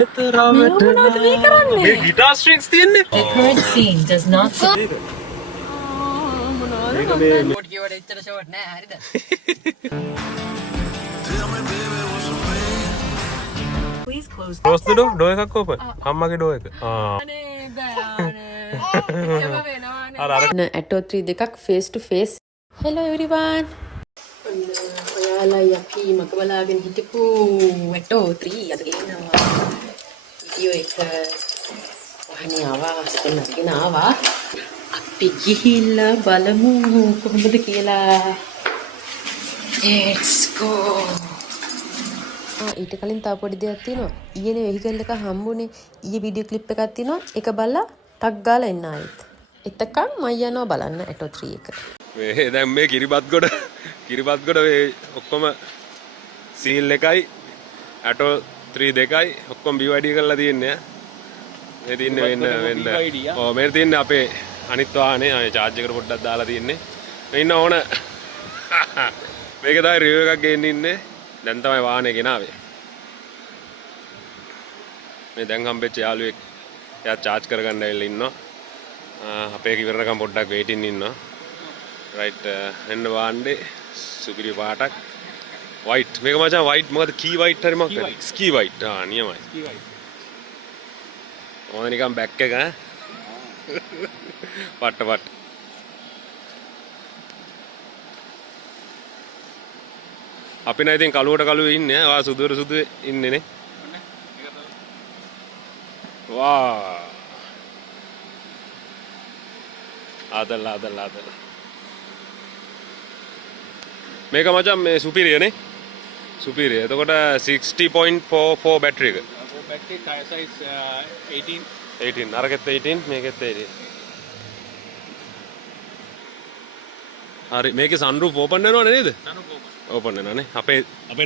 මේ guitar strings තියෙන්නේ. The current scene does not Please close Close the door. Door එකක් open. අම්මගේ door එක. ඇටෝ 3 දෙකක් ෆේස් ටු ෆේස්. Hello everyone. ඔයාලා අපි මක බලාගෙන හිටපු ඇටෝ 3 අද ගෙනවා. වීඩියෝ එක වහනේ ආවා අස්තනගෙන ආවා. අපි ගිහිල්ලා බලමු කොහොමද කියලා. Let's go. ඊට කලින් තව පොඩි දෙයක් තියෙනවා. ඊයේ වෙහිකල් එක හම්බුනේ. ඊයේ වීඩියෝ ක්ලිප් එකක් තියෙනවා. ඒක බලලා ටක් ගාලා එන්න ආයෙත්. එතකන් මම යනවා බලන්න ඇටෝ 3 එක. මේ දැන් මේ කිරිබත්ගොඩ මේ ඔක්කොම සීල් එකයි ඇටෝ 3 දෙකයි ඔක්කොම BYD කරලා තියෙන්නේ. මේ තියන්නේ වෙන්න. ඔව් මේ තියන්නේ අපේ අනිත් වාහනේ අය charge එකට පොඩ්ඩක් දාලා තියෙන්නේ. මේ ඉන්න ඕන. මේක තමයි රිවිව් එකක් ගේන්න ඉන්නේ. දැන් තමයි වාහනේ ගෙනාවේ. මේ දැන් හම්බෙච්ච යාළුවෙක් එයා charge කරගන්න ඇවිල්ලා ඉන්නවා. අපේ ඉවරනකම් පොඩ්ඩක් waiting ඉන්නවා. right එන්න වාණ්ඩේ සුපිරි පාටක් white මේක මචං white මොකද key white හරි මොකක්ද ski white නියමයි ski white ඕන නිකන් back එක පට්ට අපි නම් ඉතින් කළුවට කළුවේ ඉන්නේ ආ සුදුර සුදුවේ ඉන්නේ නේ වා ආදල මේක මචං මේ සුපිරියනේ සුපිරිය. එතකොට 60.44 බැටරි එක. Battery tire size 18. අරගෙත් 18 මේකෙත් 18. හරි මේකේ sunroof open වෙනවනේ නේද? Sunroof open වෙනවනේ. අපේ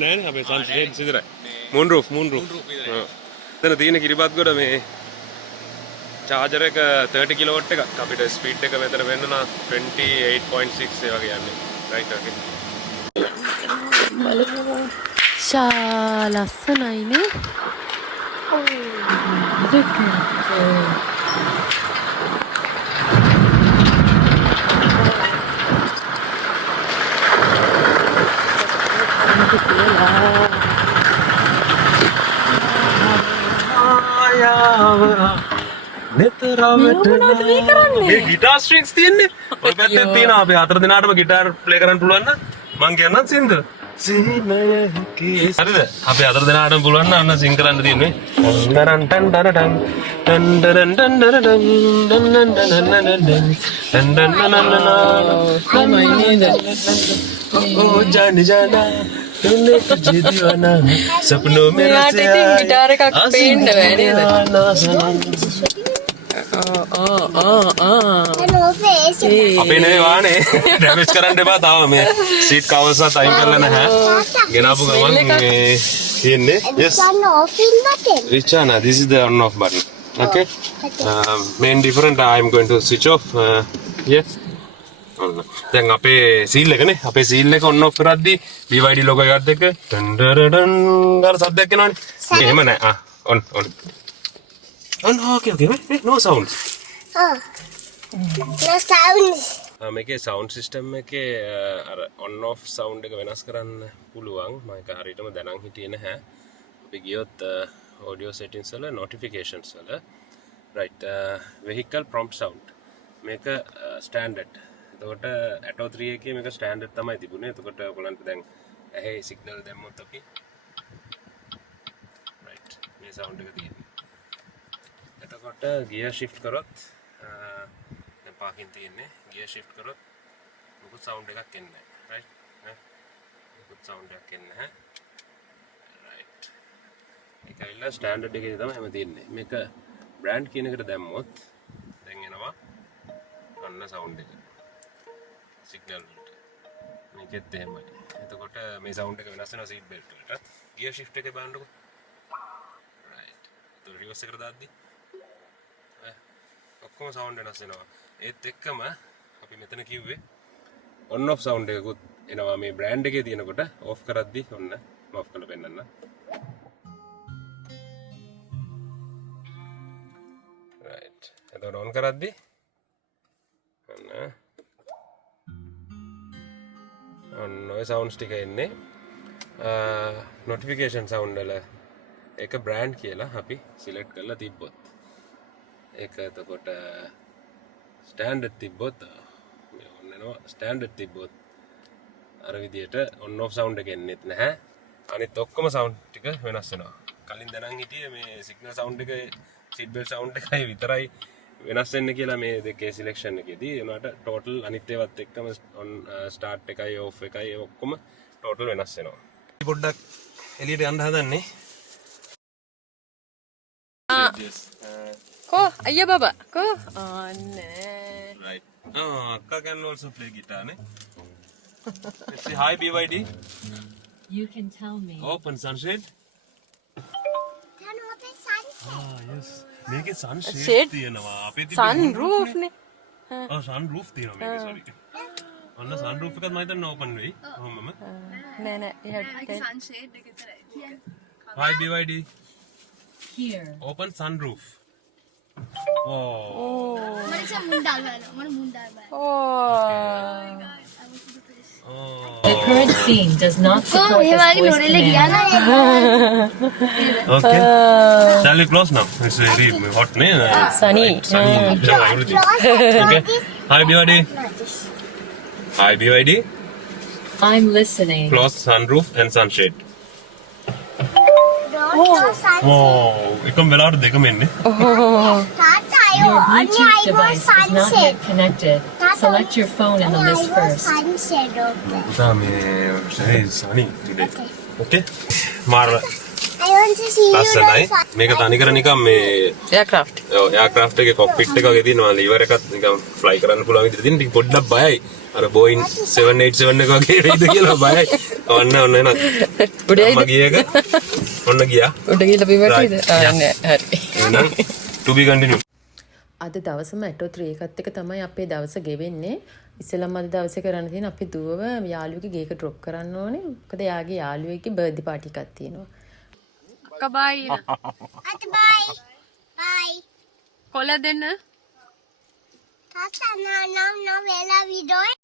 නෑනේ අපේ sunshade විතරයි. moonroof. ඔව්. එතන තියෙන කිරිබත්ගොඩ මේ charger එක 30 kilowatt එකක්. අපිට speed එක මෙතන වෙන්නවා 28.6 ඒ වගේ යන්නේ. right okay. ෂා ලස්සනයිනේ. මේ ගිටාර් ස්ට්‍රින්ග්ස් තියෙන්නේ. ඔය පැත්තේ තියෙනවා අපි හතර දිනාටම ගිටාර් ප්ලේ කරන්න පුළුවන් නම් මං කියන්නම් සින්දු. හරිද? අපි හතර දිනාටම පුළුවන් නම් අන්න සිං කරන්න තියෙන්නේ. ඩරන් ටන් ඩරඩන් ටන් ඩරන් ටන් ඩරඩන් ඩන් ඩන් ඩන් ඩන් ඩන් ඩන් ओ जान जाना तूने तुझे दीवाना सपनों में रचा गिटार එකක් පේන්න බෑ නේද? අපේ නේ වානේ ඩැමේජ් කරන්න එපා තාම මේ සීට් කවර්ස් එකත් අයින් කරලා නැහැ ගෙනාපු ගමන් මේ තියෙන්නේ yes Richana this is the on off button okay main different I am going to switch off yeah දැන් අපේ සීල් එකනේ අපේ සීල් එක on off කරද්දී BYD logo එකත් එක්ක ඩන් ඩන් ගාලා සද්දයක් එනවනේ එහෙම නෑ on okay no sounds No sounds. මේකේ sound system එකේ අර on off sound එක වෙනස් කරන්න පුළුවන් මම ඒක හරියටම දැනන් හිටියේ නැහැ අපි ගියොත් audio settings වල notifications වල right vehicle prompt sound මේක standard එතකොට Atto 3 එකේ මේක standard තමයි තිබුණේ එතකොට ඔයගොල්ලන්ට දැන් ඇහි signal දැම්මොත් අපි right මේ sound එක තියෙන්නේ එතකොට gear shift කරොත් දැන් පාකින් තියෙන්නේ gear shift කරොත් මොකද sound එකක් එන්නේ නැහැ right මොකද sound එකක් එන්නේ නැහැ right ඒකයිලා standard එකේ තමයි හැම තියෙන්නේ මේක brand කියන එකට දැම්මොත් දැන් එනවා අන්න sound එක signal වලට මේකෙත් එහෙමයි එතකොට මේ sound එක වෙනස් වෙනවා seat belt වලට gear shift එකේ බලන්නකො right ඒක reverse එකට දාද්දි ඔක්කොම sound වෙනස් වෙනවා ඒත් එක්කම අපි මෙතන කිව්වේ on off sound එකකුත් එනවා මේ brand එකේ තියෙනකොට off කරද්දි ඔන්න මම off කරලා පෙන්නන්න එතකොට on කරද්දි ඔන්න ඔය සවුන්ඩ්ස් ටික එන්නේ නොටිෆිකේෂන් සවුන්ඩ් වල එක බ්‍රෑන්ඩ් කියලා අපි සිලෙක්ට් කරලා තිබ්බොත් ඒක එතකොට ස්ටෑන්ඩඩ් තිබ්බොත් මේ ඔන්න එනවා ස්ටෑන්ඩඩ් තිබ්බොත් අර විදියට on off sound එක එන්නෙත් නැහැ අනිත් ඔක්කොම sound ටික වෙනස් වෙනවා කලින් දැනන් හිටියේ මේ signal sound එක seat belt sound එකයි විතරයි වෙනස් වෙන්න කියලා මේ දෙකේ සිලෙක්ෂන් එකේදී උනාට ටෝටල් අනිත් ඒවත් එක්කම on start එකයි off එකයි ඒ ඔක්කොම ටෝටල් වෙනස් වෙනවා පොඩ්ඩක් එළියට යන්න හදන්නේ Ko, ayah baba. Ko. Oh, nee. right akka can also play guitar ne let's say hi BYD You can tell me. open sunshade Can open sunshade. yes මේකේ sunshade Shade? තියෙනවා අපේ Sun roof ne. sun roof තියෙනවා මේකේ sorry අන්න sun roof එකත් මම හිතන්නේ open වෙයි කොහොමම Nee, nee. You have to tell. hi BYD Here. open sun roof oh Mana mundal bala. Mana mundal bala. Oh. The current scene does not support this voice command. okay shall we close now it's very hot ne Sunny. sunny everything okay hi BYD hi BYD I'm listening. close sunroof and sunshade Don't close sunshade. oh එකම වෙලාවට දෙකම එන්නේ Tata, Your only Bluetooth I was device is not yet sunshade. connected. Select your phone in the I list was first. sunshade open. පුතා මේ very sunny today okay මාර I want to see you ලස්සනයි like sun. මේක තනිකර නිකන් මේ Aircraft. ඔව් aircraft එකේ කොක්පිට් එක වගේ තියෙනවා ලිවර් එකත් නිකන් ෆ්ලයි කරන්න පුළුවන් විදිහට තියෙන ටික පොඩ්ඩක් බයයි අර Boeing 787 එක වගේ වෙයිද කියලා බයයි ඔන්න ඔන්න එන උඩේ මම ගියක ඔන්න ගියා උඩ ගිහලා බිමට Right. ඉද? Ah, nee. හරි. එහෙනම් to be continue අද දවසම ඇටෝ 3 එකත් එක තමයි අපේ දවස ගෙවෙන්නේ. ඉස්සෙල්ලාම අද දවසේ කරන්න තියෙන අපි දුවව යාළුවෙක්ගේ ගේක ඩ්‍රොප් කරන්න ඕනේ. මොකද යාගේ යාළුවෙක්ගේ බර්ත්ඩේ පාටි එකක් තියෙනවා. අක්කා බයි. At bye. Bye. කොල දෙන්න. Tata, now, where are we going?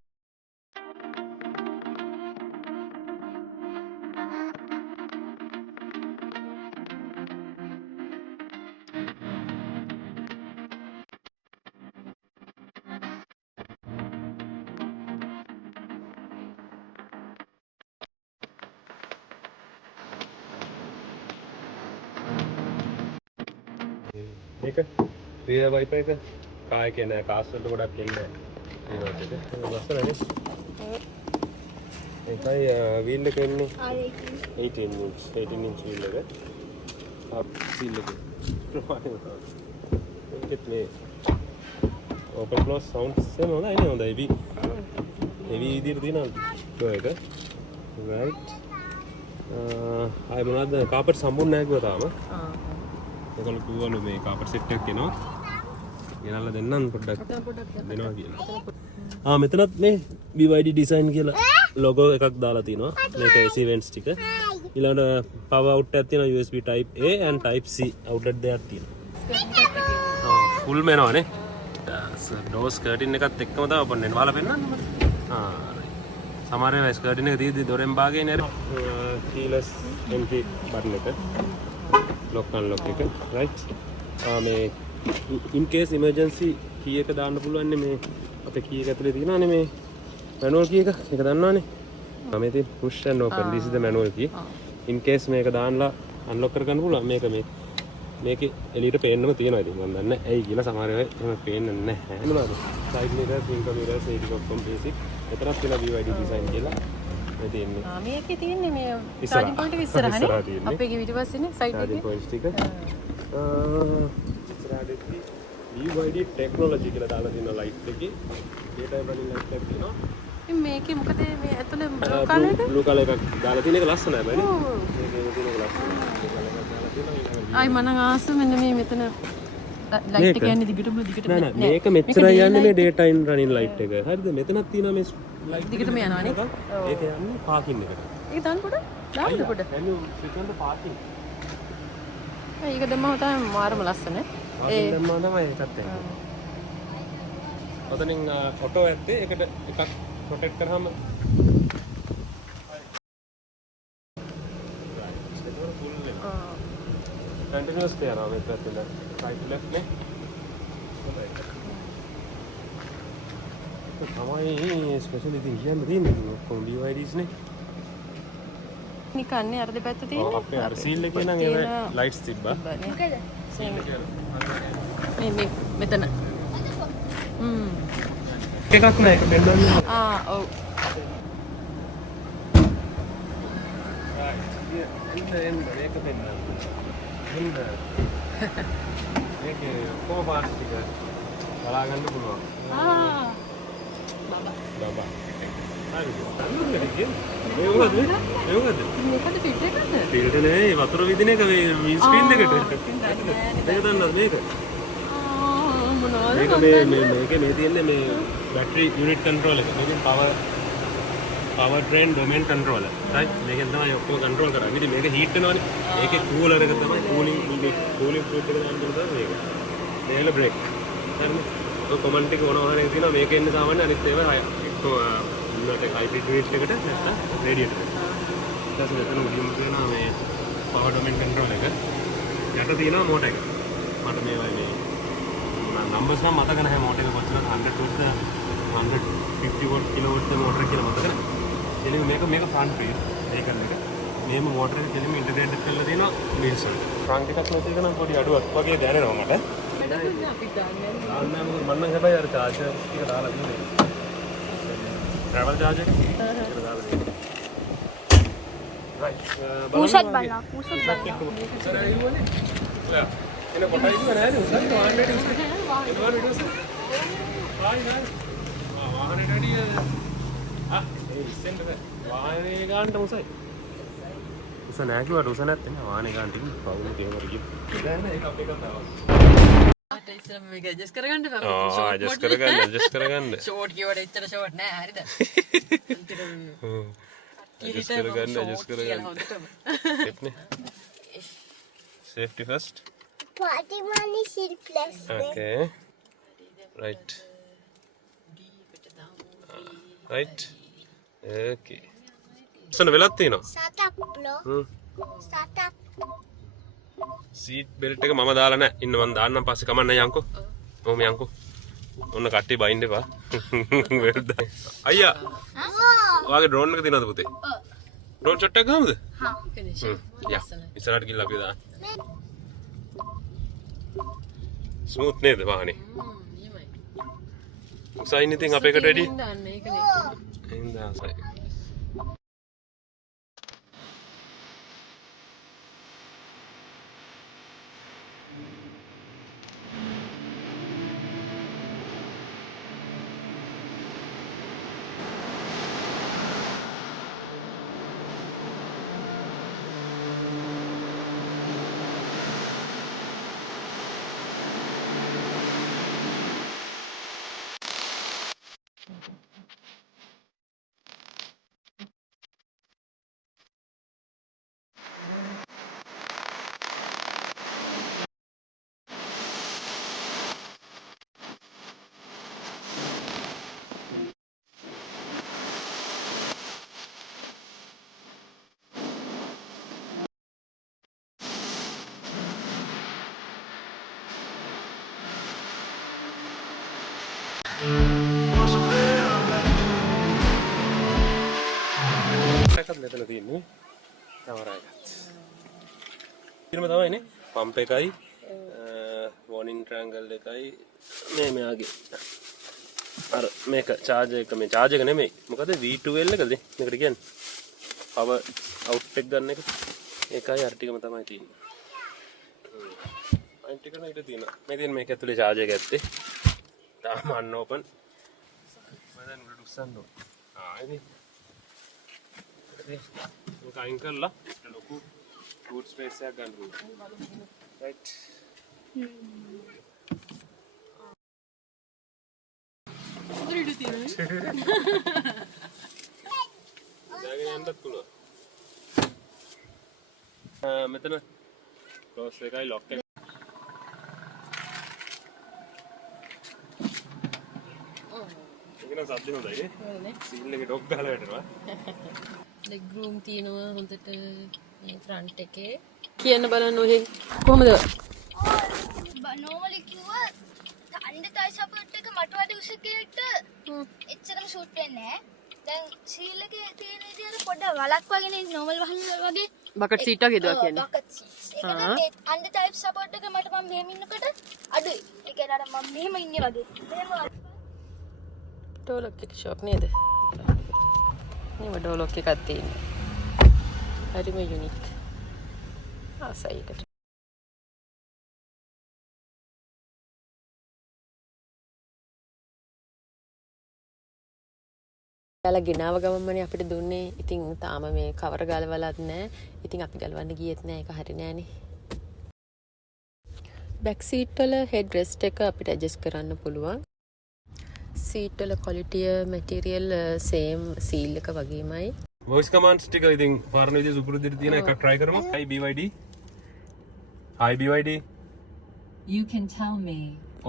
මේක රියර් වයිපර් එක කායකේ නෑ කාස් වලට ගොඩක් එන්නේ නෑ ඒක ලස්සනනේ ඒකයි වීල් එක එන්නේ 18 inch වීල් එක අප් වීල් එක ඒකත් මේ ඕපන් ක්ලෝස් සවුන්ඩ්ස් එක හොඳයි නේ හොඳයි heavy විදිහට තියෙනවා ඒක right ආයි මොනවද කාපට් සම්පූර්ණ නැහැ කිව්වා තාම ඒගොල්ලෝ කිව්වලු මේ කාපට් සෙට් එකක් එනවා ගෙනල්ලා දෙන්නම් පොඩ්ඩක් දෙනවා කියලා මෙතනත් මේ BYD design කියලා logo එකක් දාලා තිනවා මේක AC vents ටික ඊළඟට power outlet එකක් තියෙනවා USB type A and type C outlet දෙකක් තියෙනවා full වෙනවනේ doors curtain එකත් එක්කම තමයි open වෙන්නේ වහලා පෙන්නන්න සමහර වෙලාවට curtain එක තියෙද්දි දොරෙන් බාගේ නේද keyless entry button එක lock unlock එක right මේ in case emergency key එක දාන්න පුළුවන් මේ අපේ key එක ඇතුලේ තියෙනවානේ මේ manual key එක ඒක දන්නවනේ මම ඉතින් push and open this is the manual key in case මේක දාන්නලා unlock කර ගන්න පුළුවන් මේකේ එළියට පේන්නම තියෙනවා ඉතින් මම දන්නේ ඇයි කියලා සමහර වෙලාවට එහෙම පේන්නේ නැහැ මොනවද side mirrors finger mirrors ඒක ඔක්කොම basic එතරම් තියෙනවා BYD design කියලා මේ තියෙන්නේ මේකේ තියෙන්නේ මේ ඉස්සරහ. charging point එක ඉස්සරහා ඉස්සරහනේ. තියෙන්නේ. අපේ ගෙ පිටිපස්සේනේ side charging එකේ. points ටික ඉස්සරහට BYD technology කියලා දාලා තියෙන light එකේ daytime running light එකක් තියෙනවා ඉතින් මේකේ මොකද මේ ඇතුලේ blue colour එක? blue color එකක් දාලා තියෙන එක ලස්සනයි බෑනේ ඔව්. මේකේ තියෙන එක ලස්සනයි blue color එකක් දාලා තියෙනවා ආයි මනම් ආස මෙන්න මේ මෙතන ලයිට් එක යන්නේ දිගටම නෑ නෑ මේක මෙච්චරයි යන්නේ මේ daytime running light එක හරිද මෙතනක් තියෙනවා මේ light දිගටම යනවානේ. ඒක යන්නේ parking එකට ඒක දාන්න පොඩ. දාන්න පොඩ. can you switch on the parking ඒක දැම්මම තමයි මාරම ලස්සන. parking දැම්මම තමයි ඒකත් එන්නේ ඔතනින් ෆොටෝ ඇත්තේ එකට එකක් රොටේට් කරාම कंटिन्यूस पे आना मैं करते हैं राइट लेफ्ट में तो हमारी स्पेशल इतनी क्या नहीं नहीं कौन डिवाइस ने නිකන්නේ අර දෙපැත්ත තියෙන අපේ අර සීල් එකේ නම් ඒ ලයිට්ස් තිබ්බා මේ මෙතන එකක් නෑ ඒක බෙන්ඩ් වල ඔව් එන්න මේක බෙන්ඩ් මේක කොහොම පාස් ටික බලා ගන්න පුළුවන් බබා හරි ඒ මොකද මේකද ෆිල්ටර් එකද ෆිල්ටර් නෙවෙයි වතුර විදින එක මේ මීන් ස්ක්‍රීන් එකට මේක දන්නවද මේක මොනවද මේක මේ තියෙන්නේ මේ බැටරි යුනිට් කන්ට්‍රෝල් එක මේකෙන් power drain domain controller right මේකෙන් තමයි ඔක්කොම කන්ට්‍රෝල් කරන්නේ ඉතින් මේක හීට් වෙනවනේ ඒකේ කූලර් එක තමයි කූලින් ෆ්ලුයිඩ් එක දාන්න තමයි මේක මේල බ්‍රේක් හරිනේ ඔය කමෙන්ට් එක ඕන වහන එක තියෙනවා මේකේ ඉන්න සාමාන්‍ය අනිත් ඒවා ඉන්නට හයිබ්‍රිඩ් යුනිට් එකට නැත්නම් රේඩියේටර් ඊට පස්සේ මෙතන උඩින්ම තියෙනවා මේ පවර් ඩොමේන් කන්ට්‍රෝල් එක යට තියෙනවා මෝටර් එක මට මේවා මේ නම්බර්ස් නම් මතක නැහැ මෝටර් එක කොච්චරද 100 වොට්ද 150 වොට් කිලෝවොට් මෝටර් කියලා මතක නැහැ එළිම මේක ෆ්‍රන්ට් වීල් මේක එක මේම මෝටර් එක දෙලිම ඉන්ටිග්‍රේටඩ් කරලා තියෙනවා වීල්ස් වල ෆ්‍රන්ට් එකක් නැති එක නම් පොඩි අඩුවක් වගේ දැනෙනවා මට මම නම් හැබැයි අර චාර්ජර් ටික දාලා දුන්නේ ට්‍රැවල් චාර්ජර් එක දාලා දෙන්න right Pusat bala. Pusat bala. සර අයුවනේ ලා එන කොටයි ඉන්න නෑනේ උසස් වාහනේ ඉස්සෙ ඒවා විඩියෝස් වාහනේ රෙඩි ඒ ඉස්සෙන්ද වාහනේ ගන්නට උසයි උස නෑ කිව්වට උස නැත්තේ නේ වාහනේ ගන්න ටික පවුනේ කේමර ගිය නෑ නෑ ඒක අපේ එකක් තාවා ඉස්සරම මේක ඇඩ්ජස්ට් කරගන්න බෑ ඇඩ්ජස්ට් කරගන්න ෂෝට් කියවට එච්චර ෂෝට් නෑ හරිද ඇඩ්ජස්ට් කරගන්න එප්නේ safety first Party money still plus. okay right okay සන වෙලක් තියෙනවා Satap bro. Satap. Seat belt එක මම දාලා නැහැ ඉන්න මම දාන්නම් පස්සේ කමන්න යන්කෝ මොම යන්කෝ ඔන්න කට්ටිය බයින්ඩ් එපා වෙල්ද අයියා ඔයාගේ ඩ්‍රෝන් එක තියෙනවද පුතේ ඩ්‍රෝන් ෂොට් එක ගහමුද Ha. යා ඉස්සරහට ගිහලා අපි දාන්න ස්මූත් නේද වාහනේ උසයින් ඉතින් අපේකට වැඩි දාන්න ඒකනේ එහෙනම් දාසයි එකක් මෙතන තියෙන්නේ කැමරා එකත් ඊළඟ තමයිනේ පම්ප් එකයි වෝනින් ට්‍රැන්ගල් එකයි මේ මෙයාගේ අර මේක charge එක මේ charge එක නෙමෙයි මොකද V2L එකද මේකට කියන්නේ power out එක ගන්න එක ඒකයි අර ටිකම තමයි තියෙන්නේ අයින් ටික නේද තියෙනවා මේ තියෙන මේක ඇතුලේ charge එක ඇත්තේ තාම unopen මම දැන් උඩට උස්සන්න ඕන ඉතින් මේක අයින් කරලා ලොකු boot space එකක් ගන්න ඕන right උඩට තියෙනවා දාගෙන යන්නත් පුළුවන් මෙතන close එකයි lock එක සද්ද හොඳයි. සීල් එකේ ඩොග් ගහලා වැටෙනවා. ලෙග් රූම් තියෙනවා හොඳට මේ ෆ්‍රන්ට් එකේ. කියන්න බලන්න ඔහෙ කොහමද? normally කිව්වා අnder thigh support එක මට වඩා උස කෙනෙක්ට එච්චරම සූට් වෙන්නේ නැහැ. දැන් සීල් එකේ තියෙන විදිහට පොඩ්ඩක් වලක් වගේ නේ normal වගේ බකට් සීට් එකක් හදුවා කියන්නේ. Bucket seats. ඒකද අnder thigh support එක මට මම මෙහෙම ඉන්නකොට අඩුයි. ඒ කියන්නේ අර මම මෙහෙම ඉන්නේ වගේ. මෙහෙම ඩෝලොක් එක ෂොක් නේද? නේ ඩෝලොක් එකක් තියෙනවා. හරිම යුනික්. ආසයිකට. යාලා ගෙනාව ගමන්මනේ අපිට දුන්නේ. ඉතින් තාම මේ කවර ගලවලත් නැහැ. ඉතින් අපි ගලවන්න ගියෙත් නැහැ. ඒක හරි නෑනේ. බෑක් සීට් වල හෙඩ් රෙස්ට් එක අපිට ඇඩ්ජස්ට් කරන්න පුළුවන්. සීට් වල ක්වොලිටිය මැටීරියල් සේම් සීල් එක වගේමයි. වොයිස් කමාන්ඩ්ස් ටික ඉතින් පාරණ විදිහට සුපුරුදු තියෙන එකක් try කරමු. hi BYD. hi BYD. You can tell me.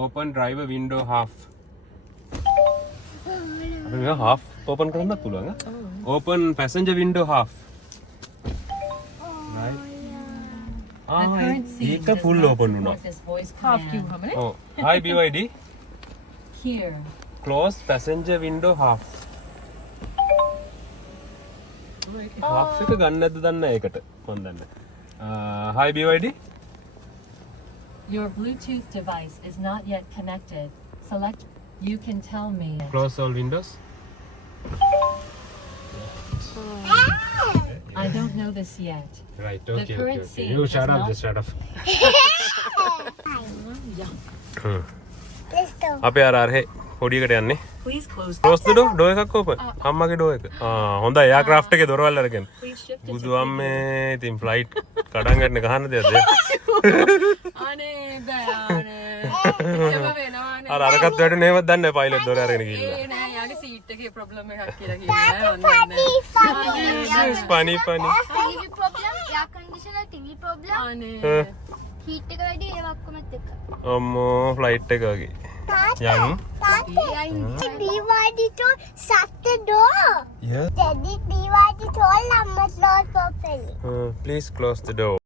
open driver window half. අපි මේක half open කරන්නත් පුළුවන් ඈ. open passenger window half. right. ඒක full open වුණා. This voice command. oh hi BYD. Here. close passenger window half. half එක ගන්න නැද්ද දන්නේ නැහැ ඒකට මම දන්නේ. hi BYD. Your Bluetooth device is not yet connected. Select You can tell me. close all windows. I don't know this yet. right The okay current okay, okay. scene you is shut up not- just shut up. let's go. අපේ අර අරහේ පොඩි එකට යන්නේ. Please close. close the door එකක් open. අම්මගේ door එක. හොඳයි. එයා craft එකේ දොරවල් අරගෙන. Please shift it. බුදු අම්මේ ඉතින් flight කඩන් ගන්න ගහන්න දෙයක්ද? අනේ බෑනේ. එහෙම වෙනවනේ. අර අරකට වැටුනේ නේවත් දන්නේ නැහැ pilot දොර අරගෙන ගිහිල්ලා. ඒ නෑ යාගේ සීට් එකේ ප්‍රොබ්ලම් එකක් කියලා කිව්වා. funny funny. TV problem, air conditioner, TV problem, අනේ. heat එක වැඩි ඒවා ඔක්කොම එක්ක. අම්මෝ flight එක වගේ. යන්. BYD told shut the door. yeah Daddy BYD told numbers not properly. please close the door.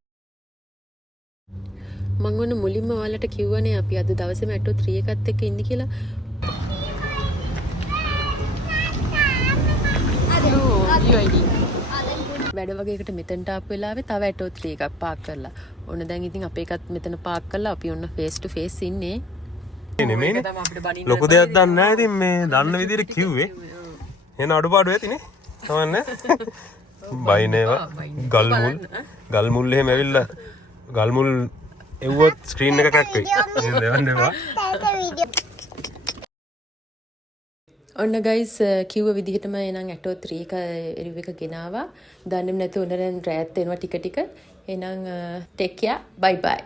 මං ඔන්න මුලින්ම ඔයාලට කිව්වනේ අපි අද දවසේ මෙට්‍රෝ 3 එකත් එක්ක ඉන්නේ කියලා. වැඩ වගේකට මෙතනට ආපු වෙලාවේ තව ඇටෝ 3 එකක් පාක් කරලා. ඔන්න දැන් ඉතින් අපේ එකත් මෙතන පාක් කරලා අපි ඔන්න ෆේස් ටු ෆේස් ඉන්නේ. නෙමෙයිනේ. ලොකු දෙයක් දන්නේ නැහැ ඉතින් මේ දන්න විදිහට කිව්වේ. එන අඩුපාඩු ඇතිනේ. තමන්නේ. බයිනේවා ගල් මුල් එහෙම ඇවිල්ලා ගල් මුල් එව්වොත් ස්ක්‍රීන් එක ක්‍රැක් වෙයි. එහෙනම් දෙවන්න එපා. ඔන්න ගයිස් කිව්ව විදිහටම එනං ඇටෝ 3 එක රිව් එක ගෙනාවා. දන්නේම නැතුව උඩ දැන් රෑත් වෙනවා ටික ටික. එහෙනම් ටේක් කෙයා බයි බයි.